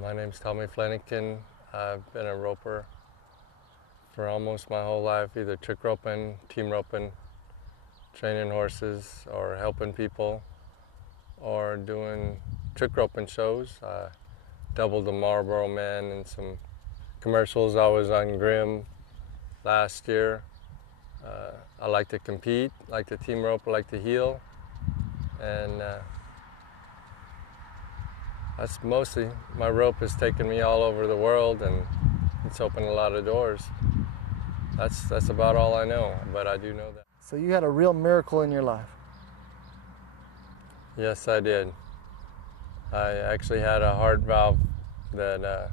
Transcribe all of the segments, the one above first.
My name's Tommye Flenniken. I've been a roper for almost my whole life, either trick roping, team roping, training horses, or helping people, or doing trick roping shows. I doubled the Marlboro Man in some commercials. I was on Grimm last year. I like to compete, like to team rope, I like to heel, and that's mostly, my rope has taken me all over the world, and it's opened a lot of doors. That's about all I know, but I do know that. So you had a real miracle in your life. Yes, I did. I actually had a heart valve that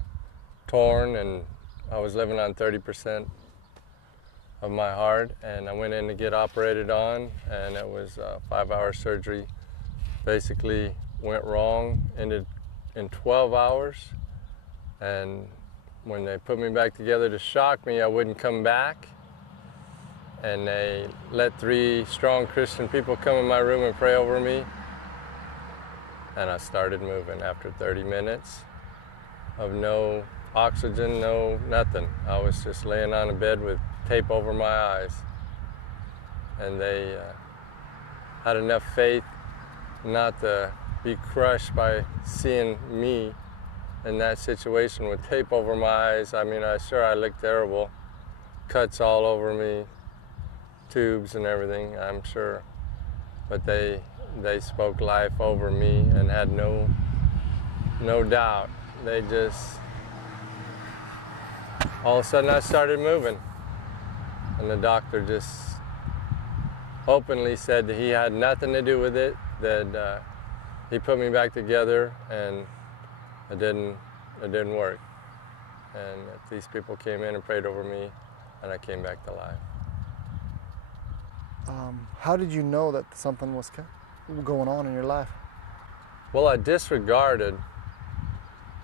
torn, and I was living on 30% of my heart, and I went in to get operated on, and it was a 5-hour surgery. Basically went wrong, ended in 12 hours, and when they put me back together to shock me, I wouldn't come back, and they let 3 strong Christian people come in my room and pray over me, and I started moving after 30 minutes of no oxygen, no nothing. I was just laying on a bed with tape over my eyes, and they had enough faith not to be crushed by seeing me in that situation with tape over my eyes. I mean, I looked terrible, cuts all over me, tubes and everything, I'm sure, but they spoke life over me and had no doubt. They just, all of a sudden I started moving, and the doctor just openly said that he had nothing to do with it, that he put me back together, and it didn't work. And these people came in and prayed over me, and I came back to life. How did you know that something was going on in your life? Well, I disregarded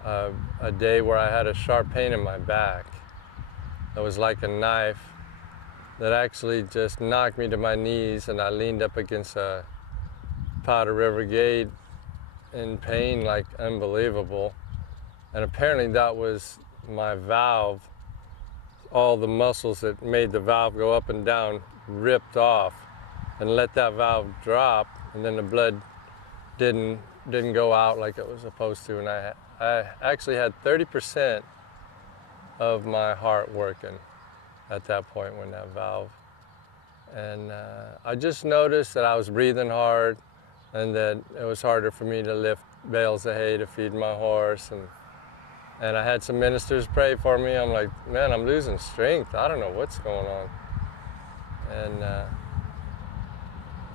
a day where I had a sharp pain in my back. It was like a knife that actually just knocked me to my knees, and I leaned up against a Powder River gate in pain like unbelievable. And apparently that was my valve. All the muscles that made the valve go up and down ripped off, and let that valve drop, and then the blood didn't go out like it was supposed to. And I actually had 30% of my heart working at that point when that valve. And I just noticed that I was breathing hard, and that it was harder for me to lift bales of hay to feed my horse. And I had some ministers pray for me. I'm like, man, I'm losing strength. I don't know what's going on. And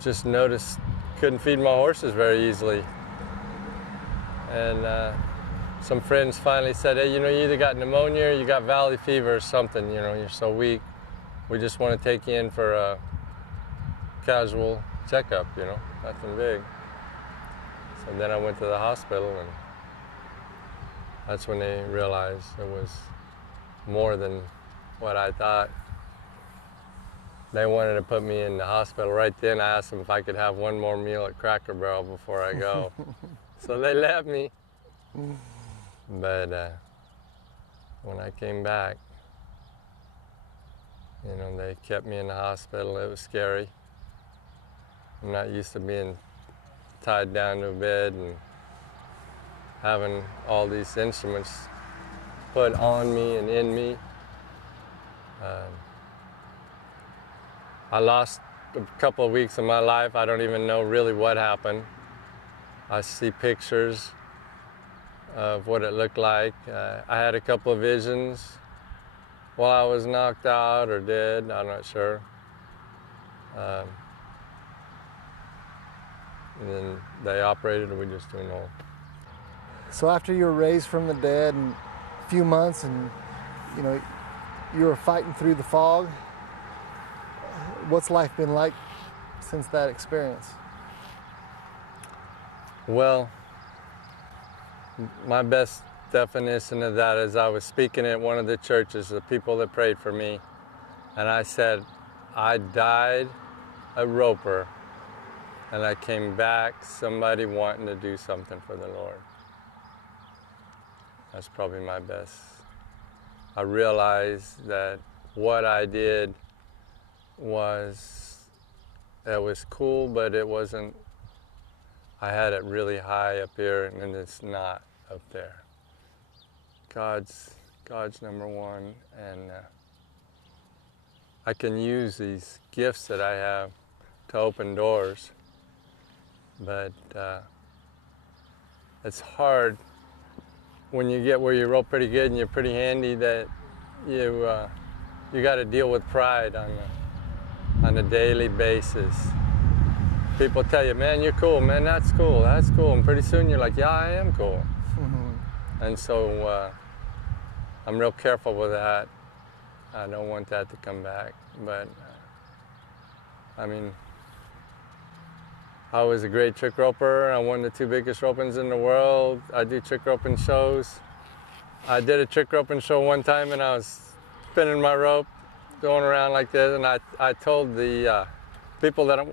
just noticed couldn't feed my horses very easily. And some friends finally said, hey, you know, you either got pneumonia or you got valley fever or something, you know, you're so weak. We just want to take you in for a casual checkup, you know, nothing big. So then I went to the hospital, and that's when they realized it was more than what I thought. They wanted to put me in the hospital right then. I asked them if I could have one more meal at Cracker Barrel before I go. So they let me. But when I came back, you know, they kept me in the hospital. It was scary. I'm not used to being tied down to a bed and having all these instruments put on me and in me. I lost a couple of weeks of my life. I don't even know really what happened. I see pictures of what it looked like. I had a couple of visions while I was knocked out or dead, I'm not sure. And then they operated, and we just didn't know. So after you were raised from the dead in a few months, and you know, you were fighting through the fog, what's life been like since that experience? Well, my best definition of that is I was speaking at one of the churches, the people that prayed for me, and I said, I died a roper, and I came back somebody wanting to do something for the Lord. That's probably my best. I realized that what I did was, it was cool, but it wasn't, I had it really high up here, and it's not up there. God's number one, and I can use these gifts that I have to open doors, but it's hard when you get where you rope pretty good and you're pretty handy that you got to deal with pride on a daily basis. People tell you, man, you're cool, man, that's cool, and pretty soon you're like, yeah, I am cool. And so I'm real careful with that. I don't want that to come back, but I mean, I was a great trick roper. I won the 2 biggest ropings in the world. I do trick roping shows. I did a trick roping show one time, and I was spinning my rope, going around like this, and I told the people that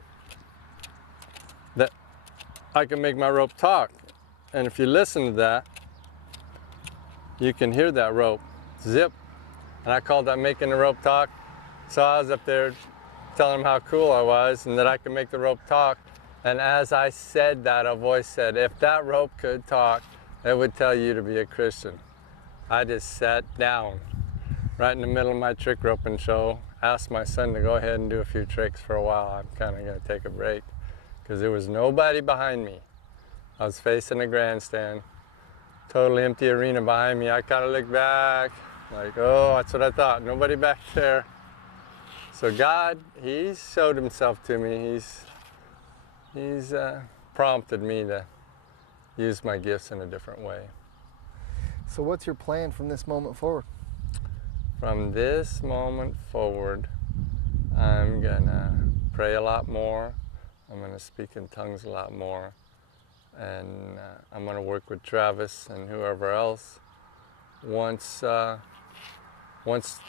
I can make my rope talk. And if you listen to that, you can hear that rope zip. And I called that making the rope talk. So I was up there telling them how cool I was and that I could make the rope talk. And as I said that, a voice said, if that rope could talk, it would tell you to be a Christian. I just sat down right in the middle of my trick roping show, asked my son to go ahead and do a few tricks for a while. I'm kind of going to take a break because there was nobody behind me. I was facing the grandstand, totally empty arena behind me. I kind of looked back, like, oh, that's what I thought, nobody back there. So God, He showed Himself to me. He's prompted me to use my gifts in a different way. So what's your plan from this moment forward? From this moment forward, I'm gonna pray a lot more. I'm gonna speak in tongues a lot more. And I'm gonna work with Travis and whoever else wants to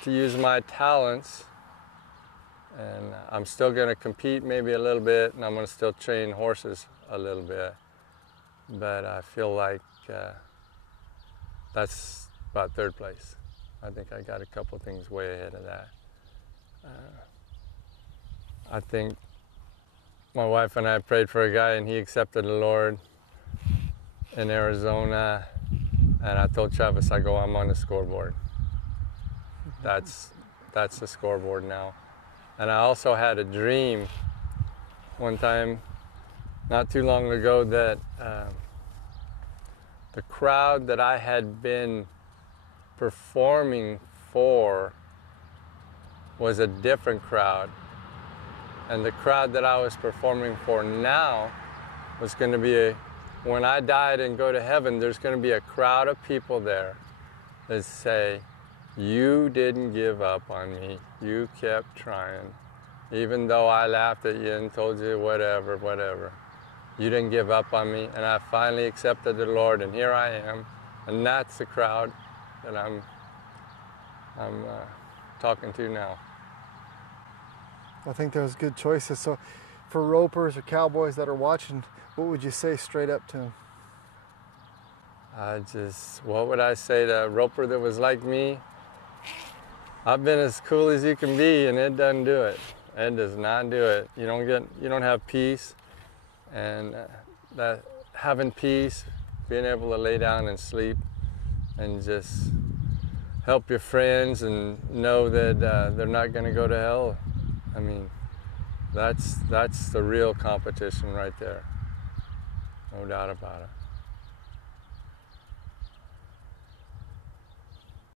use my talents. And I'm still gonna compete maybe a little bit, and I'm gonna still train horses a little bit. But I feel like that's about 3rd place. I think I got a couple things way ahead of that. I think my wife and I prayed for a guy, and he accepted the Lord in Arizona. And I told Travis, I go, I'm on the scoreboard. That's the scoreboard now. And I also had a dream one time, not too long ago, that the crowd that I had been performing for was a different crowd. And the crowd that I was performing for now was going to be when I died and go to heaven, there's going to be a crowd of people there that say, you didn't give up on me. You kept trying. Even though I laughed at you and told you whatever. You didn't give up on me, and I finally accepted the Lord, and here I am. And that's the crowd that I'm talking to now. I think those are good choices. So for ropers or cowboys that are watching, what would you say straight up to them? What would I say to a roper that was like me? I've been as cool as you can be, and it doesn't do it. It does not do it. You don't have peace, and that having peace, being able to lay down and sleep, and just help your friends and know that they're not going to go to hell. I mean, that's the real competition right there. No doubt about it.